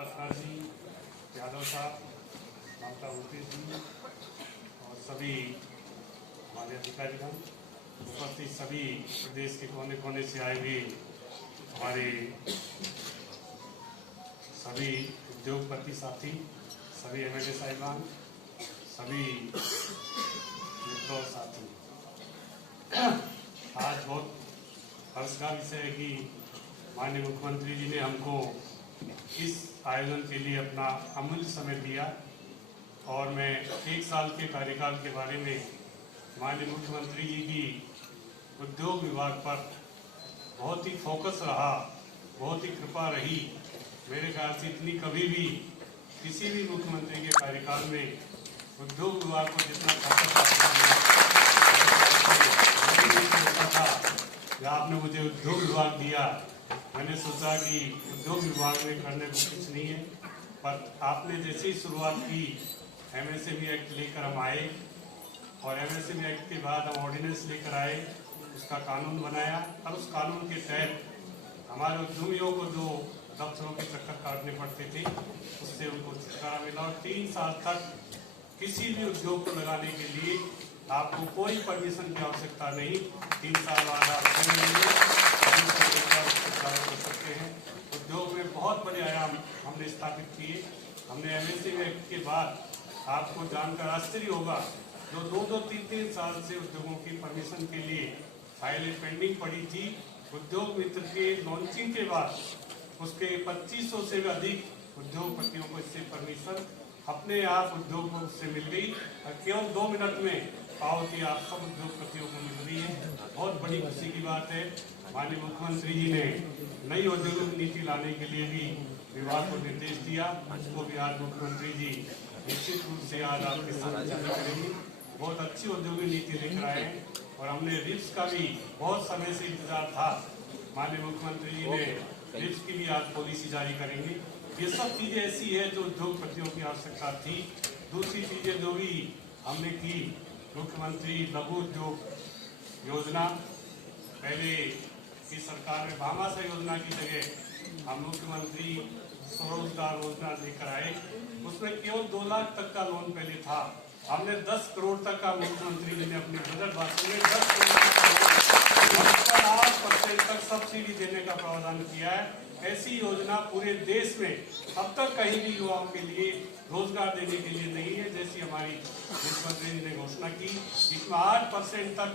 प्रकाश जी, यादव साहब, ममता भूपेश जी और सभी हमारे अधिकारीगण, उपस्थित सभी प्रदेश के कोने कोने से आए हुए हमारे सभी उद्योगपति साथी, सभी एमएलए साहिबान, सभी मित्रों और साथी, आज बहुत हर्ष का विषय है कि माननीय मुख्यमंत्री जी ने हमको इस आयोजन के लिए अपना अमूल्य समय दिया और मैं 1 साल के कार्यकाल के बारे में माननीय मुख्यमंत्री जी की उद्योग विभाग पर बहुत ही फोकस रहा, बहुत ही कृपा रही। मेरे ख्याल से इतनी कभी भी किसी भी मुख्यमंत्री के कार्यकाल में उद्योग विभाग को जितना फोकस था या आपने मुझे उद्योग विभाग दिया, मैंने सोचा कि उद्योग विभाग में करने को कुछ नहीं है, पर आपने जैसे ही शुरुआत की एमएसएमई एक्ट लेकर हम आए और एमएसएमई एक्ट के बाद हम ऑर्डिनेंस लेकर आए, उसका कानून बनाया और उस कानून के तहत हमारे उद्यमियों को जो दफ्तरों के चक्कर काटने पड़ते थे उससे उनको छुटकारा मिला और 3 साल तक किसी भी उद्योग को लगाने के लिए आपको कोई परमिशन की आवश्यकता नहीं। 3 साल बाद आप कर सकते हैं। उद्योग में बहुत बड़े आयाम हमने स्थापित किए। हमने एमएसएमई एक्ट के बाद आपको जानकर आश्चर्य होगा, जो 2-3 साल से उद्योगों की परमिशन के लिए फाइलें पेंडिंग पड़ी थी, उद्योग मित्र के लॉन्चिंग के बाद उसके 2500 से भी अधिक उद्योगपतियों को इससे परमिशन अपने आप उद्योग से मिल गई और केवल 2 मिनट में पावती आप सब उद्योगपतियों को मिल रही है। बहुत बड़ी खुशी की बात है। माननीय मुख्यमंत्री जी ने नई औद्योगिक नीति लाने के लिए भी विभाग को निर्देश दिया, उसको भी आज मुख्यमंत्री जी निश्चित रूप से आज आपके साथ चर्चा करेंगे। बहुत अच्छी औद्योगिक नीति लेकर आए हैं और हमने रिप्स का भी बहुत समय से इंतजार था। माननीय मुख्यमंत्री जी ने रिप्स की भी आज पॉलिसी जारी करेंगे। ये सब चीजें ऐसी है जो उद्योगपतियों की आवश्यकता थी। दूसरी चीजें जो भी हमने की, मुख्यमंत्री लघु उद्योग योजना, पहले की सरकार में भामाशाह योजना की जगह हम मुख्यमंत्री स्वरोजगार योजना लेकर आए। उसमें केवल 2 लाख तक का लोन पहले था, हमने 10 करोड़ तक का मुख्यमंत्री जी ने अपने बजट भाषण में 10 करोड़ 8% तक सब्सिडी देने का प्रावधान किया है। ऐसी योजना पूरे देश में अब तक कहीं भी युवाओं के लिए रोजगार देने के लिए नहीं है, जैसी हमारी मुख्यमंत्री जी ने घोषणा की। इसमें 8% तक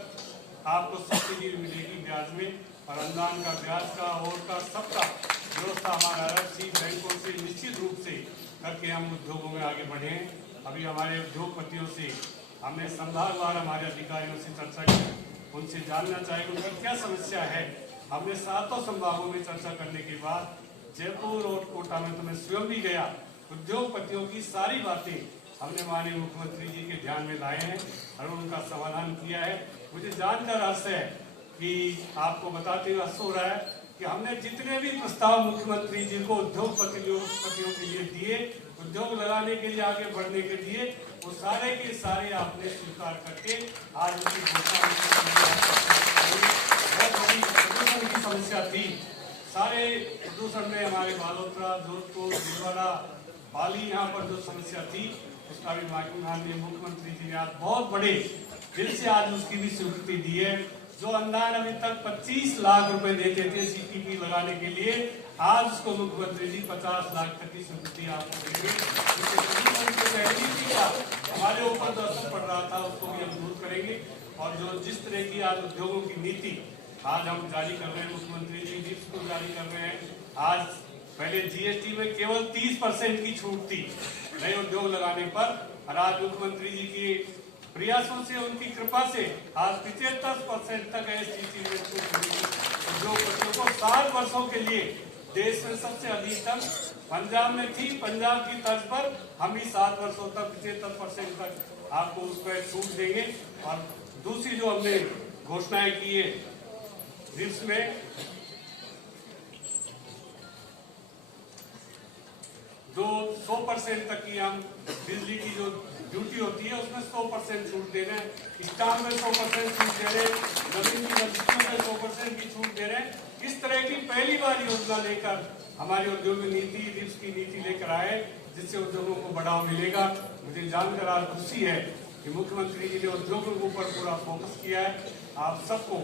आपको सब्सिडी मिलेगी ब्याज में और अनुदान का, ब्याज का और का सबका व्यवस्था हमारा आरएफसी बैंकों से निश्चित रूप से करके हम उद्योगों में आगे बढ़े हैं। अभी हमारे उद्योगपतियों से हमने संभागवार हमारे अधिकारियों से चर्चा की, उनसे जानना चाहिए उनका क्या समस्या है। हमने 7 संभागों में चर्चा करने के बाद जयपुर और कोटा में तो मैं स्वयं भी गया, उद्योगपतियों की सारी बातें हमने माननीय मुख्यमंत्री जी के ध्यान में लाए हैं और उनका समाधान किया है। मुझे जानकर हर्ष है कि आपको बताते हुए हर्ष हो रहा है कि हमने जितने भी प्रस्ताव मुख्यमंत्री जी को उद्योगपतियों के लिए दिए, उद्योग लगाने के लिए आगे बढ़ने के लिए, वो सारे के सारे आपने स्वीकार करके आज उनकी प्रदूषण की समस्या थी। सारे प्रदूषण में हमारे बालोतरा, जोधपुर, भीलवाड़ा, पाली, यहाँ पर जो समस्या थी उसका भी माननीय मुख्यमंत्री जी ने आज बहुत बड़े दिल से आज उसकी भी स्वीकृति दी है। जो अनुदान अभी तक 25 लाख रुपए देते थे सीपीपी लगाने के लिए, आज उसको मुख्यमंत्री जी 50 लाख तक की स्वीकृति आपको देंगे। हमारे ऊपर जो असर पड़ रहा था उसको भी हम दूर करेंगे और जो जिस तरह की आज उद्योगों की नीति आज हम जारी कर रहे हैं, मुख्यमंत्री जी रिप्स को जारी कर रहे हैं। आज पहले जीएसटी में केवल 30% की छूट थी नए उद्योग लगाने पर और आज मुख्यमंत्री जी की प्रयासों से, उनकी कृपा से आज 75% तक एसटीसी में छूट मिली उद्योगपतियों को। 7 वर्षों के लिए देश में सबसे अधिकतम पंजाब में थी, पंजाब की तर्ज पर हम भी 7 वर्षों तक 75% तक आपको उस पर छूट देंगे। और दूसरी जो हमने घोषणाएं की है रिप्स में, जो 100% तक की हम बिजली की जो ड्यूटी होती है उसमें 100% छूट दे रहे हैं, स्टाम्प में 100% छूट दे रहे हैं, जमीन की रजिस्ट्री में 100% की छूट दे रहे हैं। इस तरह की पहली बार योजना लेकर हमारी औद्योगिक नीति रिप्स की नीति लेकर आए, जिससे उद्योगों को बढ़ावा मिलेगा। मुझे जानकर आज खुशी है कि मुख्यमंत्री जी ने उद्योगों के ऊपर पूरा फोकस किया है आप सबको।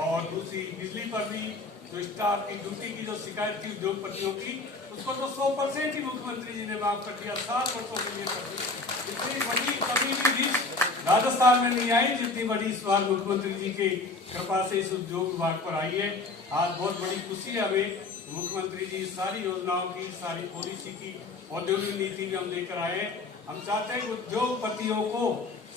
और दूसरी बिजली पर भी जो स्टाफ की ड्यूटी की जो शिकायत थी उद्योगपतियों की, उसको तो 100% ही मुख्यमंत्री जी ने माफ कर दिया, 7 वर्षों के लिए कर दिया। इतनी बड़ी कभी भी राजस्थान में नहीं आई जितनी बड़ी इस बार मुख्यमंत्री जी की कृपा से इस उद्योग विभाग पर आई है। आज बहुत बड़ी खुशी है हमें, मुख्यमंत्री जी सारी योजनाओं की, सारी पॉलिसी की, औद्योगिक नीति भी हम लेकर आए। हम चाहते हैं उद्योगपतियों को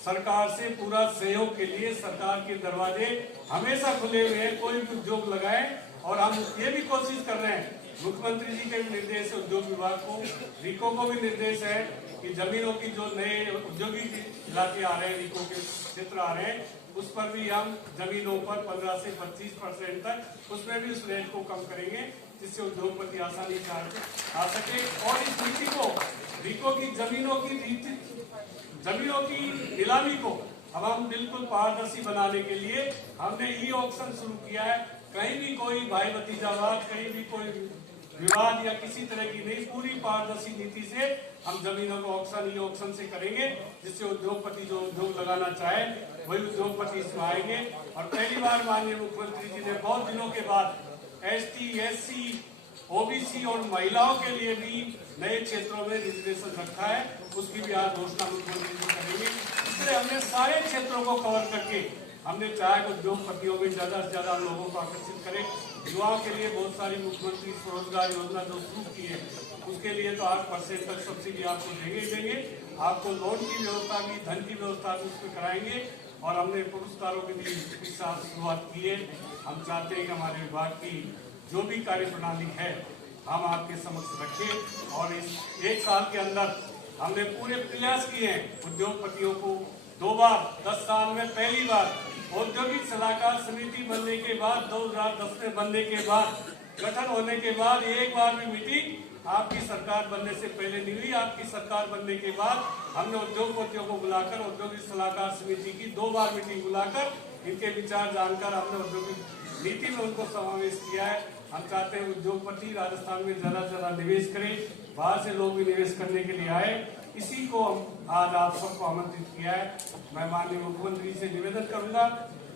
सरकार से पूरा सहयोग के लिए सरकार के दरवाजे हमेशा खुले हुए हैं, कोई भी उद्योग लगाए। और हम ये भी कोशिश कर रहे हैं, मुख्यमंत्री जी के भी निर्देश है उद्योग विभाग को, रिको को भी निर्देश है कि जमीनों की जो नए औद्योगिक इलाके आ रहे हैं, रिको के क्षेत्र आ रहे हैं, उस पर भी हम जमीनों पर 15 से 25% तक उसमें भी उस रेट को कम करेंगे, जिससे उद्योगपति आसानी से आ सके। और इस नीति को, रिको की जमीनों की नीलामी को अब हम बिल्कुल पारदर्शी बनाने के लिए हमने ई ऑक्शन शुरू किया है। कहीं भी कोई भाई भतीजावाद, कहीं भी कोई विवाद या किसी तरह की नहीं, पूरी पारदर्शी नीति से हम जमीनों को ऑक्शन, ई ऑक्शन से करेंगे, जिससे उद्योगपति जो उद्योग लगाना चाहे वही उद्योगपति इसमें आएंगे। और पहली बार माननीय मुख्यमंत्री जी ने बहुत दिनों के बाद ST, SC, OBC और महिलाओं के लिए भी नए क्षेत्रों में रिजर्वेशन रखा है, उसकी भी आज घोषणा मुख्यमंत्री जी करेंगे। इसलिए हमने सारे क्षेत्रों को कवर करके हमने चाहा कि उद्योगपतियों में ज्यादा से ज्यादा लोगों को आकर्षित करें। युवाओं के लिए बहुत सारी मुख्यमंत्री स्वरोजगार योजना जो शुरू की है, उसके लिए तो 8% तक सब्सिडी आपको देंगे। आपको लोन की व्यवस्था भी, धन की व्यवस्था भी उसमें कराएंगे। और हमने पुरस्कारों की भी इसके साथ शुरुआत की है। हम चाहते हैं कि हमारे विभाग की जो भी कार्यप्रणाली है हम आपके समक्ष रखें। और इस 1 साल के अंदर हमने पूरे प्रयास किए हैं उद्योगपतियों को 2 बार, 10 साल में पहली बार औद्योगिक सलाहकार समिति बनने के बाद, 2010 में बनने के बाद, गठन होने के बाद एक बार भी मीटिंग आपकी सरकार बनने से पहले नहीं हुई। आपकी सरकार बनने के बाद हमने उद्योगपतियों को बुलाकर औद्योगिक सलाहकार समिति की 2 बार मीटिंग बुलाकर इनके विचार जानकर हमने औद्योगिक नीति में उनको समावेश किया है। हम चाहते हैं उद्योगपति राजस्थान में ज्यादा से ज्यादा निवेश करें, बाहर से लोग भी निवेश करने के लिए आए। इसी को हम आज आप सबको आमंत्रित किया है। मैं माननीय मुख्यमंत्री से निवेदन करूंगा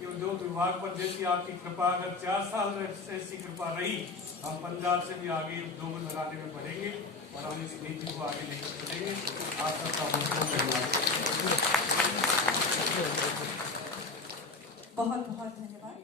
कि उद्योग विभाग पर जैसी आपकी कृपा, अगर 4 साल में ऐसी कृपा रही, हम पंजाब से भी आगे उद्योग लगाने में बढ़ेंगे और हम इस नीति को आगे लेकर चलेंगे। आप सबका बहुत धन्यवाद। बहुत बहुत धन्यवाद।